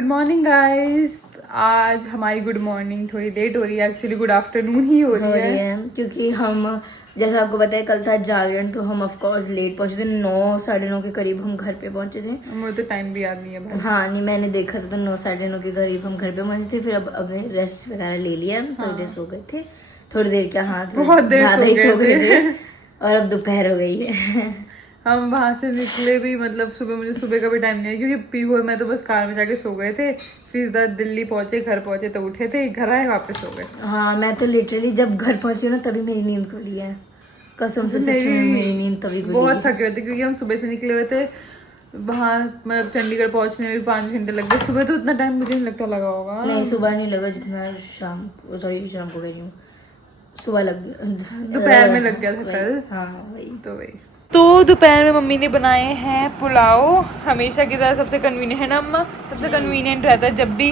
Good morning guys. आज हमारी good morning थोड़ी लेट हो रही है, एक्चुअली गुड आफ्टरनून ही हो रही है क्योंकि हम जैसा आपको पता है कल था जागरण, तो हम ऑफ कोर्स लेट पहुंचे थे। 9 साढ़े 9 के करीब हम घर पे पहुंचे थे। मुझे तो टाइम भी याद नहीं है भाई। हाँ नहीं, मैंने देखा था तो 9 साढ़े 9 के करीब हम घर पे पहुंचे थे। फिर अब रेस्ट वगैरह ले लिया, थोड़ी देर सो गए थे। थोड़ी देर क्या, हाँ बहुत देर ज्यादा ही सो गए थे। और अब दोपहर हो गई है। हम वहां से निकले भी, मतलब सुबह, मुझे सुबह का भी टाइम नहीं है क्योंकि पीहू और मैं तो बस कार में जाके सो गए थे। फिर इधर दिल्ली पहुंचे, घर पहुंचे तो उठे थे, घर आए वापस सो गए। हाँ मैं तो लिटरली जब घर पहुंची ना तभी मेरी नींद खुली है, कसम से सच में मेरी नींद तभी खुली। बहुत थके हुए थे क्योंकि हम सुबह से निकले हुए थे। वहाँ मतलब चंडीगढ़ पहुंचने में भी 5 घंटे लग गए। सुबह तो उतना टाइम मुझे नहीं लगता लगा होगा। नहीं सुबह नहीं लगा जितना शाम को कह रही हूँ, सुबह लग गया, दोपहर में लग गया था कल। हाँ वही तो दोपहर में मम्मी ने बनाए हैं पुलाव। हमेशा की तरह सबसे कन्वीनियंट है ना अम्मा, सबसे कन्वीनियंट रहता है जब भी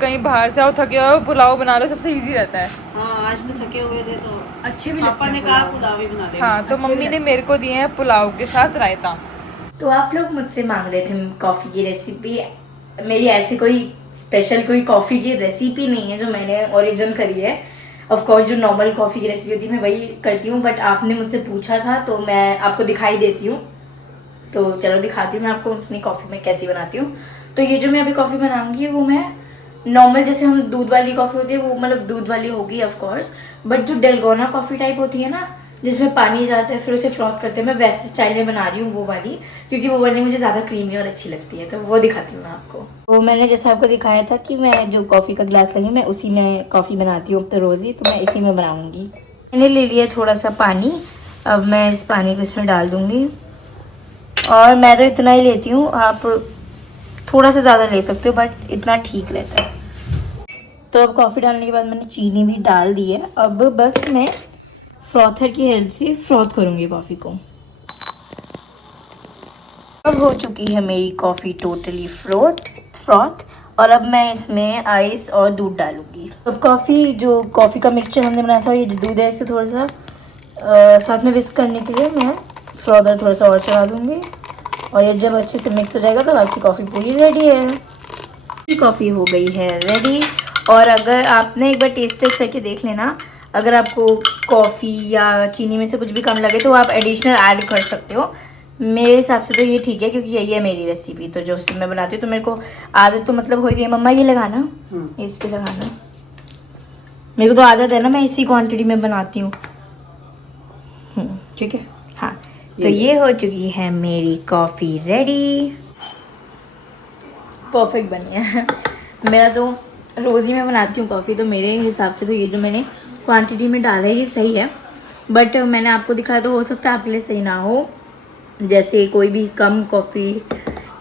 कहीं बाहर से आओ थके हो, पुलाव बना लो, सबसे इजी रहता है। हाँ आज तो थके हुए थे तो अच्छे भी पापा ने कहा पुलाव ही बना दे। हाँ तो मम्मी ने मेरे को दिए हैं पुलाव के साथ रायता। तो आप लोग मुझसे मांग रहे थे कॉफ़ी की रेसिपी। मेरी ऐसी कोई स्पेशल कोई कॉफ़ी की रेसिपी नहीं है जो मैंने ओरिजिन करी है। ऑफ कोर्स जो नॉर्मल कॉफ़ी की रेसिपी होती है मैं वही करती हूँ, बट आपने मुझसे पूछा था तो मैं आपको दिखाई देती हूँ। तो चलो दिखाती हूँ मैं आपको अपनी कॉफ़ी में कैसी बनाती हूँ। तो ये जो मैं अभी कॉफ़ी बनाऊंगी वो मैं नॉर्मल जैसे हम दूध वाली कॉफ़ी होती है वो मतलब दूध वाली होगी ऑफ कोर्स, बट जो डेलगोना कॉफ़ी टाइप होती है ना जिसमें पानी जाता है फिर उसे फ्रॉथ करते हैं, मैं वैसे स्टाइल में बना रही हूँ वो वाली, क्योंकि वो वाली मुझे ज़्यादा क्रीमी और अच्छी लगती है। तो वो दिखाती हूँ मैं आपको। तो मैंने जैसे आपको दिखाया था कि मैं जो कॉफ़ी का ग्लास लगी मैं उसी में कॉफ़ी बनाती हूँ तो रोज़ ही, तो मैं इसी में बनाऊँगी। मैंने ले लिया थोड़ा सा पानी, अब मैं इस पानी को इसमें डाल दूँगी। और मैं तो इतना ही लेती हूँ, आप थोड़ा सा ज़्यादा ले सकते हो बट इतना ठीक रहता है। तो अब कॉफ़ी डालने के बाद मैंने चीनी भी डाल दी है। अब बस मैं फ्रॉथर की हेल्प से फ्रॉथ करूँगी कॉफ़ी को। अब हो चुकी है मेरी कॉफ़ी टोटली फ्रॉथ और अब मैं इसमें आइस और दूध डालूँगी। अब कॉफ़ी का मिक्सचर हमने बनाया था, ये जो दूध है इसे थोड़ा सा साथ में विस्क करने के लिए मैं फ्रॉथर थोड़ा सा और चढ़ा दूँगी। और ये जब अच्छे से मिक्स हो जाएगा तो आपकी कॉफ़ी पूरी रेडी है। कॉफ़ी हो गई है रेडी। और अगर आपने एक बार टेस्ट करके देख लेना, अगर आपको कॉफ़ी या चीनी में से कुछ भी कम लगे तो आप एडिशनल ऐड कर सकते हो। मेरे हिसाब से तो ये ठीक है क्योंकि यही है मेरी रेसिपी, तो जो मैं बनाती हूँ तो मेरे को आदत तो मतलब हो गई है। मम्मा ये लगाना, इस पे लगाना, मेरे को तो आदत है ना, मैं इसी क्वांटिटी में बनाती हूँ। ठीक है। हाँ तो ये हो चुकी है मेरी कॉफ़ी रेडी, परफेक्ट बनी है। मेरा तो रोज़ ही मैं बनाती हूँ कॉफ़ी, तो मेरे हिसाब से तो ये जो मैंने क्वांटिटी में डाला है ये सही है। बट मैंने आपको दिखाया तो हो सकता है आपके लिए सही ना हो, जैसे कोई भी कम कॉफ़ी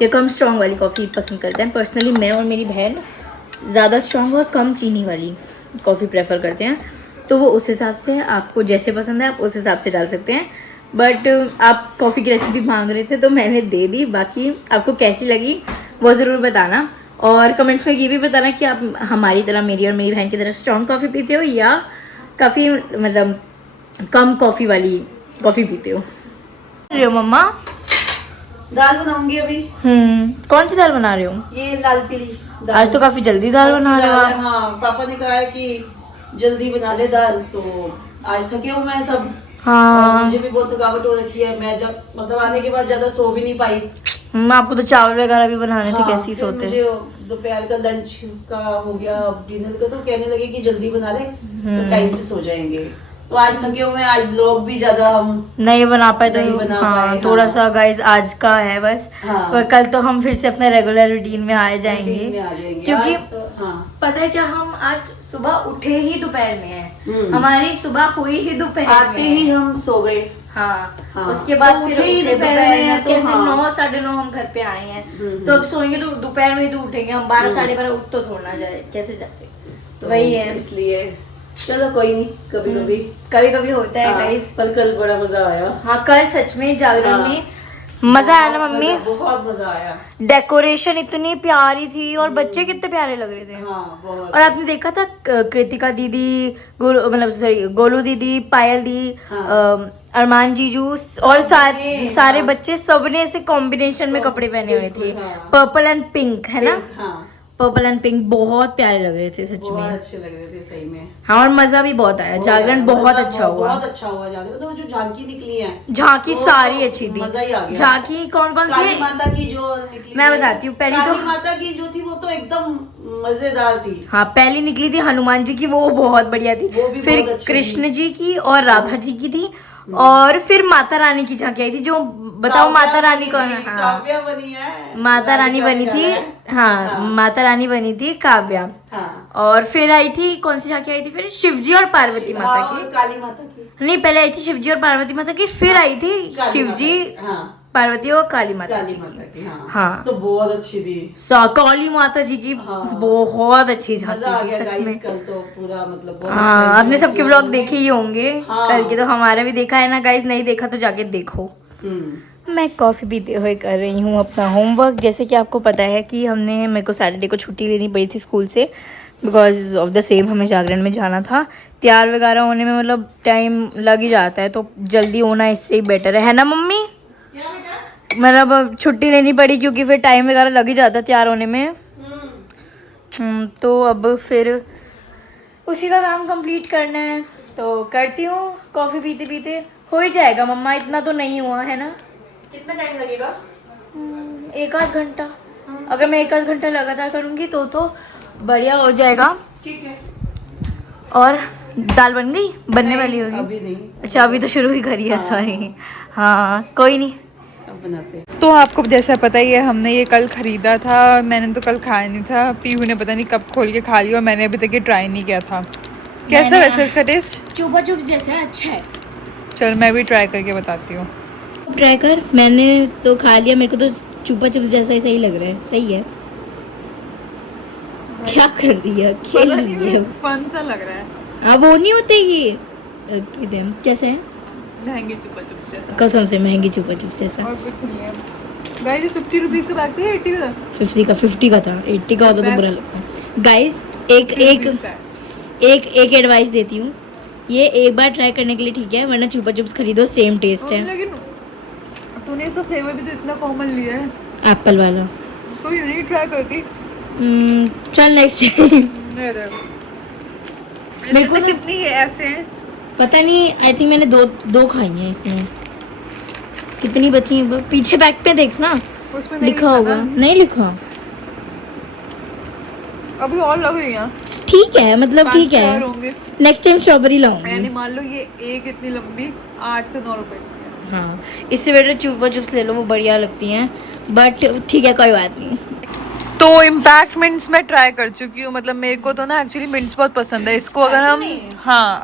या कम स्ट्रॉन्ग वाली कॉफ़ी पसंद करते हैं। पर्सनली मैं और मेरी बहन ज़्यादा स्ट्रॉन्ग और कम चीनी वाली कॉफ़ी प्रेफर करते हैं, तो वो उस हिसाब से आपको जैसे पसंद है आप उस हिसाब से डाल सकते हैं। बट आप कॉफ़ी की रेसिपी मांग रहे थे तो मैंने दे दी, बाकी आपको कैसी लगी वो ज़रूर बताना। और कमेंट्स में ये भी बताना कि आप हमारी तरह, मेरी और मेरी बहन की तरह स्ट्रॉन्ग कॉफ़ी पीते हो या काफ़ी मतलब कम कॉफ़ी वाली कॉफ़ी पीते हो। रहे हो मम्मा? दाल बनाऊंगी अभी। कौन सी दाल बना रहे हो? ये लाल पीली दाल। आज तो काफ़ी जल्दी दाल बना रहे हो आप। हाँ पापा ने कहा है कि जल्दी बना ले दाल, तो आज थके हूँ मैं सब। हाँ और मुझे भी बहुत थकावट हो रखी है, मैं जब मतलब आने के बाद ज्यादा सो भी नहीं पाई। आपको तो चावल वगैरह भी बनाने थे, हाँ, कैसी फिर सोते? मुझे दोपहर का लंच का हो गया, डिनर का, तो कहने लगे कि जल्दी बना ले तो टाइम से सो जाएंगे। तो आज थके हुए, आज व्लॉग भी ज्यादा हम नहीं बना पाए, नहीं बना पाए। थोड़ा हाँ। सा गाइस आज का है बस। हाँ। और कल तो हम फिर से अपने रेगुलर रूटीन में आ जाएंगे, क्योंकि हाँ। पता है क्या, हम आज सुबह उठे ही दोपहर में है, हमारी सुबह हुई ही दोपहर आते ही हम सो गए। हाँ, हाँ। उसके बाद तो फिर उठे ही दोपहर में तो कैसे हाँ। 9 साढ़े 9 हम घर पे आए हैं, तो अब सोएंगे तो दोपहर में ही तो उठेंगे हम। 12 साढ़े 12 उठ तो थोड़ा जाए, कैसे जाते, तो वही है। इसलिए चलो कोई नहीं, कभी कभी होता है गाइस। पर कल बड़ा मजा आया। हाँ कल सच में जागरण हाँ। में मजा आया ना मम्मी? बहुत मजा आया। डेकोरेशन इतनी प्यारी थी और बच्चे कितने प्यारे लग रहे थे। हाँ, बहुत। और आपने देखा था कृतिका दीदी, गोलू दीदी, पायल दी, हाँ। अरमान जीजू और सारे हाँ। बच्चे सबने ऐसे कॉम्बिनेशन में कपड़े पहने हुए थे, हाँ। पर्पल एंड पिंक, है ना? हाँ। पर्पल एंड पिंक बहुत प्यारे लग रहे थे सच बहुत में। अच्छे लग रहे थे सही में। हाँ और मजा भी बहुत आया, जागरण बहुत अच्छा हुआ। बहुत अच्छा हुआ जागरण। तो जो झांकी निकली है, झांकी वो सारी अच्छी थी, मजा ही आ गया। झांकी कौन कौन काली सी माता की जो निकली मैं थी, बताती हूँ। पहली काली तो माता की जो थी वो तो एकदम मजेदार थी। हाँ पहली निकली थी हनुमान जी की, वो बहुत बढ़िया थी। वो भी फिर बहुत अच्छी कृष्ण जी की और राधा जी की थी, और फिर माता रानी की झांकी आई थी। जो बताओ माता रानी कौन है? हाँ काव्या बनी है, माता रानी बनी थी। हाँ माता रानी बनी थी काव्या। और फिर आई थी कौन सी झांकी आई थी फिर? शिवजी और पार्वती माता की। काली माता की नहीं पहले आई थी शिवजी और पार्वती माता की, फिर आई थी शिवजी, पार्वती और काली माता जी की। हाँ तो बहुत अच्छी थी। काली माता जी की बहुत अच्छी झांकी मजा आ थी गया सच गाइस। में। कल तो पूरा मतलब बहुत हाँ आपने सबके व्लॉग देखे ही होंगे हाँ। कल के, तो हमारा भी देखा है ना गाइस, नहीं देखा तो जाके देखो। मैं कॉफ़ी पीते हुए कर रही हूँ अपना होमवर्क। जैसे कि आपको पता है कि मेरे को सैटरडे को छुट्टी लेनी पड़ी थी स्कूल से, बिकॉज ऑफ द सेम हमें जागरण में जाना था। तैयार वगैरह होने में मतलब टाइम लग ही जाता है, तो जल्दी होना इससे ही बेटर है ना मम्मी? मतलब छुट्टी लेनी पड़ी क्योंकि फिर टाइम वगैरह लग ही जाता है तैयार होने में। तो अब फिर उसी का काम कंप्लीट करना है, तो करती हूँ। कॉफ़ी पीते पीते हो ही जाएगा मम्मा, इतना तो नहीं हुआ है ना। कितना टाइम लगेगा? 1 आध घंटा। अगर मैं 1 आध घंटा लगातार करूँगी तो बढ़िया हो जाएगा। ठीक है। और दाल बन गई? बनने वाली होगी अभी नहीं। अच्छा अभी तो शुरू ही करी है, सॉरी। हाँ कोई नहीं, अब बनाते हैं। तो आपको जैसा पता ही है हमने ये कल ख़रीदा था, मैंने तो कल खाया नहीं था। पीहू ने पता नहीं कब खोल के खा लिया और मैंने अभी तक ये ट्राई नहीं किया था। कैसा वैसे इसका टेस्ट? चुपा चुप जैसा है, अच्छा है। चल मैं भी ट्राई करके बताती हूँ। ट्राई कर। मैंने तो खा लिया, मेरे को तो चुपा चुप जैसा ही सही लग रहा है। सही है। क्या कर रही है? खेल रही है। फन सा लग रहा है। हाँ वो नहीं होते ये कैसे हैं? महंगी चुपा चुप्स जैसा। कसम से महंगी चुपा चुप जैसा। और कुछ नहीं है गाइस। ये 50 रुपीस का बैग था, 80 का था? 50 का था। 80 का होता तो बुरा लगता। गाइस एक एडवाइस देती हूँ, ये एक बार ट्राई करने के लिए ठीक है, वरना चुपा चुप्स खरीदो, सेम टेस्ट है। लेकिन तूने इसका फ्लेवर भी तो इतना कॉमन लिया है। एप्पल वाला कोई यूनिक ट्राई करती। चल नेक्स्ट टाइम। मेरे को कितनी ऐसे हैं पता नहीं, आई थिंक मैंने दो खाई हैं इसमें। कितनी बची हैं? पीछे बैक पे देखना, उसमें लिखा होगा। नहीं लिखा। अभी और लग रही हैं। ठीक है मतलब ठीक है, नेक्स्ट टाइम स्ट्रॉबेरी लाऊंगी। यानी मान लो ये एक इतनी लंबी 8 से 9 रुपए की है। हाँ इससे बेटर चुपा चुप्स ले लो, वो बढ़िया लगती हैं। बट ठीक है कोई बात नहीं। तो इम्पैक्ट मिंट्स में ट्राई कर चुकी हूँ। मतलब मेरे को तो ना एक्चुअली मिंट्स बहुत पसंद है। इसको अगर हम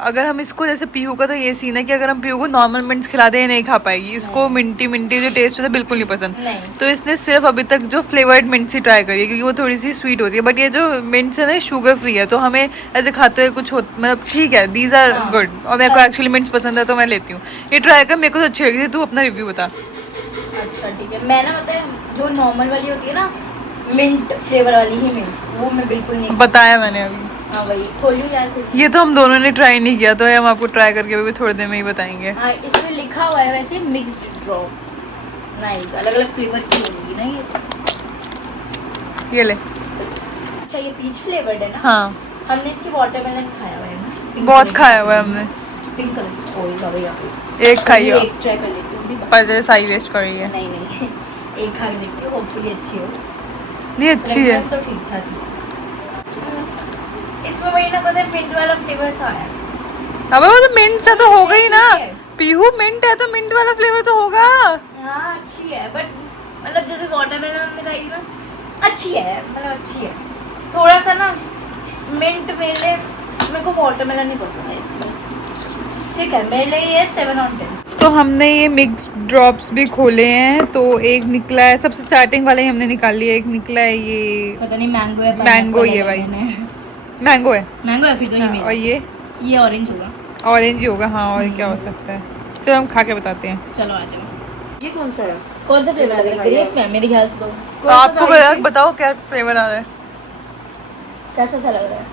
अगर हम इसको जैसे पीहू का तो ये सीन है कि अगर हम पीहू को नॉर्मल मिंट्स खिला दे नहीं खा पाएगी। इसको मिंटी जो टेस्ट होता है बिल्कुल नहीं पसंद। तो इसने सिर्फ अभी तक जो फ्लेवर्ड मिंट्स ही ट्राई करी है, क्योंकि वो थोड़ी सी स्वीट होती है। बट ये जो मिंट्स है ना शुगर फ्री है, तो हमें ऐसे खाते हुए कुछ मतलब ठीक है, दीज आर गुड। और मेरे को एक्चुअली मिंट्स पसंद है तो मैं लेती हूँ। ये ट्राई कर, मेरे को तो अच्छी लगी थी। तू अपना रिव्यू बता। अच्छा ठीक है। मैं ना बताया जो नॉर्मल वाली होती है ना, मिंट फ्लेवर वाली ही मिंट्स, वो मैं बिल्कुल नहीं। बताया मैंने अभी। हाँ वही खोलियो यार। ये तो हम दोनों ने ट्राई नहीं किया, तो हम आपको ट्राई करके अभी थोड़ी देर में ही बताएंगे। हाँ इसमें लिखा हुआ है वैसे मिक्स्ड ड्रॉप्स। नाइस, अलग अलग फ्लेवर की होगी ना ये ले। अच्छा ये पीच फ्लेवर्ड है ना? हाँ हमने इसकी वाटरमेलन खाया हुआ है ना, बहुत खाया हुआ है हमने। Pink colour. ओए बाबा यार एक खाई हो, एक ट्राई कर लेती हूँ पर जैसे साई वेस्ट कर रही है। नहीं नहीं एक खा के देखती हूँ, होपफुली अच्छी हो। नहीं अच्छी है। तो ठीक ठाक है। इसमें वही ना पता है मिंट वाला फ्लेवर सा आया। अबे वो तो मिंट सा तो होगा ही ना। पीहू मिंट है तो मिंट वाला फ्लेवर तो होगा। हाँ अच्छी है, बट मतलब जैसे वाटरमेलन हमने खाई थी ना, अच्छी है, मतलब अच्छी है। थोड़ा सा ना मिंट मेरे को वाटरमेलन नहीं पसंद है इसलिए। ठीक है मेरे लिए ये 7 on 10। तो हमने ये मिक्स ड्रॉप्स भी खोले हैं। तो एक निकला है, सबसे स्टार्टिंग वाला ही हमने निकाल लिया। एक निकला है ये पता नहीं मैंगो है, मैंगो ही है भाई। मैंगो है। मैंगो है फिर तो हाँ, और ये ऑरेंज होगा। ऑरेंज ही होगा। हाँ और क्या हो सकता है। चलो हम खा के बताते हैं। चलो आ जाओ। ये कौन सा है? कौन सा फ्लेवर लग रहा है? ग्रेप में मेरे ख्याल से तो। आपको बताओ क्या फ्लेवर आ रहा है। कैसा सा लग रहा है?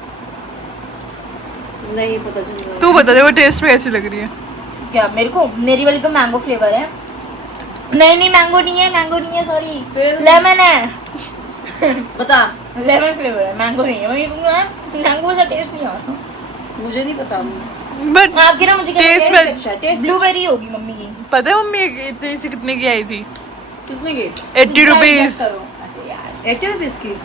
नहीं पता चल रहा। तू बता दे वो टेस्ट में कैसी लग रही है। क्या मेरे को? मेरी वाली तो मैंगो फ्लेवर है। नहीं मैंगो नहीं है, सॉरी लेमन है। बता, लेमन फ्लेवर है, मैंगो नहीं है। मैंगो सा टेस्ट नहीं आता मुझे नहीं पता। बट आपकी ना। मुझे टेस्ट में अच्छा टेस्ट ब्लूबेरी होगी मम्मी की। पता है मम्मी इतनी से कितने की आई थी? कितने के? 80 रुपीज। ऐसे यार 80 रुपीज की।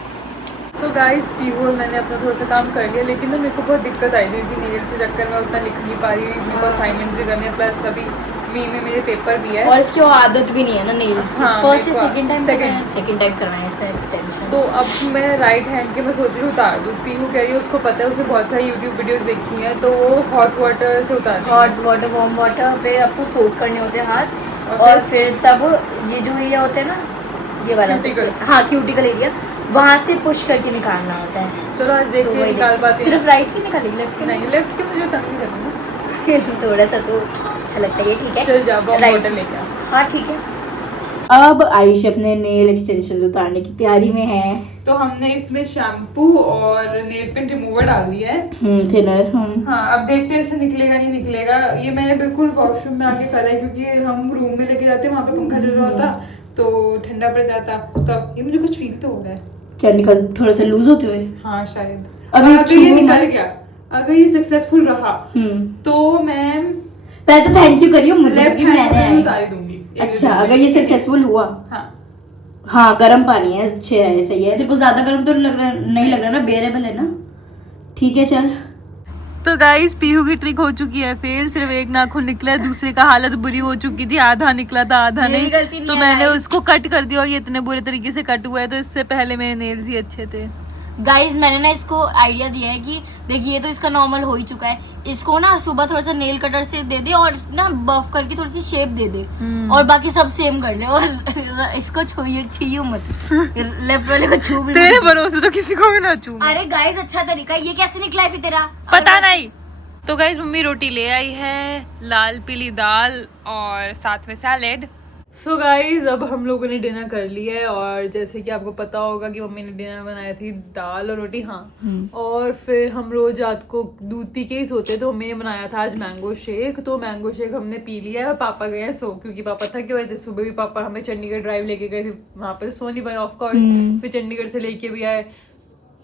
तो गाइस पीहू मैंने अपना थोड़ा सा काम कर लिया, लेकिन ना मेरे को बहुत दिक्कत आई थी क्योंकि नेल्स के चक्कर में उतना लिख नहीं पा रही, मेरे को असाइनमेंट भी करने प्लस अभी मई में मेरे पेपर भी है। और इसकी वो आदत भी नहीं है ना नेल्स की। हाँ, फर्स्ट से मेरे को सेकंड टाइम करना है इसका एक्सटेंशन। तो अब मैं राइट हैंड के मैं सोच रही हूँ उतार दूँ। पीहू कह रही है उसको पता है, उसने बहुत सारी यूट्यूब वीडियोस देखी हैं तो वो हॉट वाटर से उतार दी। हॉट वाटर वार्म वाटर पे आपको सोक करने होते हैं हाथ, और और फिर तब ये जो एरिया होते हैं ना, ये वाला Cuticles। हाँ क्यूटिकल एरिया, वहाँ से पुश करके निकालना होता है। चलो आज देख तो के वही निकाल देख- पाते हैं। सिर्फ राइट की निकालेगी, लेफ्ट की नहीं लेफ्ट के मुझे तंग नहीं करना। थोड़ा सा तो अच्छा लगता है ये, ठीक है। चल जा वार्म Right। वाटर लेके आ। हाँ ठीक है। अब आयुष अपने नेल एक्सटेंशन उतारने की तैयारी में है। तो हमने इसमें शैम्पू और नेल पेंट रिमूवर डाल दिया है। थिनर। हाँ अब देखते हैं इससे निकलेगा नहीं निकलेगा। ये मैंने बिल्कुल वॉशरूम में आके करा है क्योंकि हम रूम में लेके जाते हैं, वहाँ पे पंखा चल रहा होता तो ठंडा पड़ जाता। तो अब ये मुझे कुछ फील तो हो रहा है। क्या निकल थोड़ा सा लूज होते हुए? हाँ शायद। अभी अगर ये छू निकल मत। गया, अगर ये सक्सेसफुल रहा तो मैं पहले तो थैंक यू करियो मुझे लेफ्ट कि हैंड मैंने में उतार दूंगी। अच्छा अगर ये सक्सेसफुल हुआ। हाँ हाँ गर्म पानी है, अच्छे है, सही है। तेरे को ज्यादा गर्म तो लग रहा नहीं लग रहा ना, बेरेबल है ना? ठीक है चल। तो गाइस पीहू की ट्रिक हो चुकी है फेल। सिर्फ एक नाखून निकला है, दूसरे का हालत बुरी हो चुकी थी, आधा निकला था आधा मेरी नहीं। गलती नहीं तो है मैंने guys। उसको कट कर दिया और ये इतने बुरे तरीके से कट हुआ है। तो इससे पहले मेरे नेल्स ही अच्छे थे। गाइज मैंने ना इसको आइडिया दिया है कि देखिए ये तो इसका नॉर्मल हो ही चुका है, इसको ना सुबह थोड़ा सा नेल कटर से दे दे और ना बफ करके थोड़ी सी शेप दे दे और बाकी सब सेम कर ले। और इसको छुइयो मत, लेफ्ट वाले को छू भी तेरे मत। भरोसे तो किसी को भी ना छू। अरे गाइज अच्छा तरीका है। ये कैसे निकला है फिर तेरा? पता नहीं। तो गाइस मम्मी रोटी ले आई है, लाल पीली दाल और साथ में सैलेड। सो गाइस अब हम लोगों ने डिनर कर लिया है और जैसे कि आपको पता होगा कि मम्मी ने डिनर बनाया थी दाल और रोटी। हाँ और फिर हम रोज रात को दूध पी के ही सोते, तो मम्मी ने बनाया था आज मैंगो शेक। तो मैंगो शेक हमने पी लिया है और पापा गए हैं सो, क्योंकि पापा थके हुए थे। सुबह भी पापा हमें चंडीगढ़ ड्राइव लेके गए थे, वहाँ पे सो नहीं पाए ऑफकोर्स। फिर चंडीगढ़ से लेके भी आए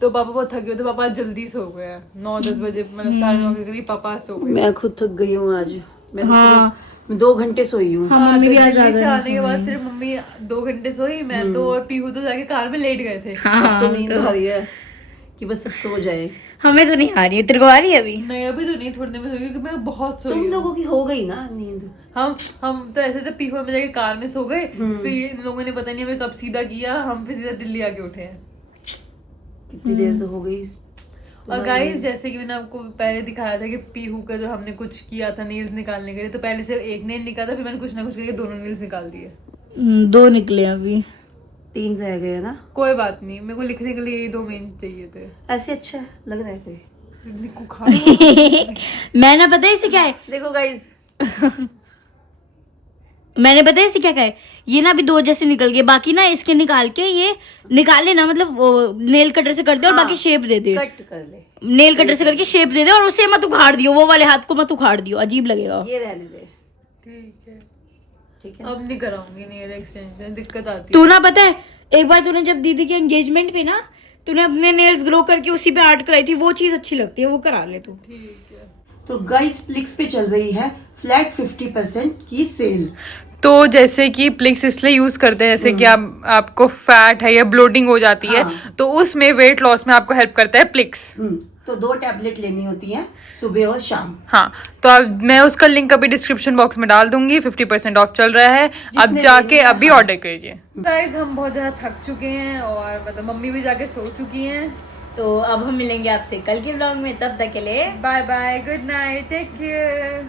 तो पापा बहुत थके हुए थे। पापा जल्दी सो गए 9-10 बजे, मतलब 9:30 के करीब पापा सो गए। मैं खुद थक गई हूँ आज। मैं हाँ। 2 घंटे सोई हूँ। हाँ, मम्मी भी आज दिल्ली से ज्यादा आने के बाद सिर्फ मम्मी 2 घंटे सोई, मैं तो और पीहू तो जाके कार में लेट गए थे। हाँ तो नींद आ रही है कि बस सब सो जाए। हमें तो नहीं आ रही है, तेरे को आ रही है अभी? नहीं अभी तो नहीं, थोड़ी देर में सोई क्योंकि मैं बहुत सोई तुम हूँ। लोगों की हो गई ना नींद? हम तो ऐसे थे, पीहू में जाके कार में सो गए। फिर इन लोगों ने पता नहीं हमें कब सीधा किया, हम फिर सीधा दिल्ली आके उठे हैं। कितनी देर तो हो गई। और गाइस जैसे कि मैंने आपको पहले दिखाया था कि पीहू का जो हमने कुछ किया था नेल्स निकालने के लिए, तो पहले सिर्फ एक नेल निकाला था, फिर मैंने कुछ ना कुछ करके दोनों नेल्स निकाल दिए। 2 निकले अभी। 3 रह गए ना। कोई बात नहीं, मेरे को लिखने के लिए यही 2 मेन चाहिए थे। ऐसे अच्छा लग रहा है कोई। निक्कू खा मैं ना पता है इसे क्या है, देखो गाइस मैंने पता है इसे क्या कहा है, ये ना अभी 2 जैसे निकल गए, बाकी ना इसके निकाल के ये निकाल लेना, मतलब वो नेल कटर से कर दे और हाँ, बाकी शेप दे दे। कट कर ले। नेल कटर से करके शेप दे दे और उसे मत उखाड़ दियो, वो वाले हाथ को मत उखाड़ दियो, अजीब लगेगा। ये रहने दे। ठीक है ठीक है। अब नहीं कराऊंगी नेल एक्सटेंशन, दिक्कत आती तू ना पता है एक बार तूने जब दीदी के एंगेजमेंट पे ना तूने अपने नेल्स ग्रो करके उसी पे आर्ट कराई थी, वो चीज अच्छी लगती है, वो करा ले तू। ठीक है। तो गाइस प्लिक्स पे चल रही है फ्लैट 50% की सेल। तो जैसे कि प्लिक्स इसलिए यूज करते हैं जैसे कि आपको फैट है या ब्लोटिंग हो जाती है, तो उसमें वेट लॉस में आपको हेल्प करता है प्लिक्स। तो 2 टैबलेट लेनी होती हैं सुबह और शाम। हाँ तो अब मैं उसका लिंक अभी डिस्क्रिप्शन बॉक्स में डाल दूंगी। 50% ऑफ चल रहा है, अब जाके अभी ऑर्डर कीजिए। गाइस हम बहुत ज्यादा थक चुके हैं और मतलब मम्मी भी जाके सो चुकी हैं। तो अब हम मिलेंगे आपसे कल के व्लॉग में, तब तक के लिए bye bye, good night, take care.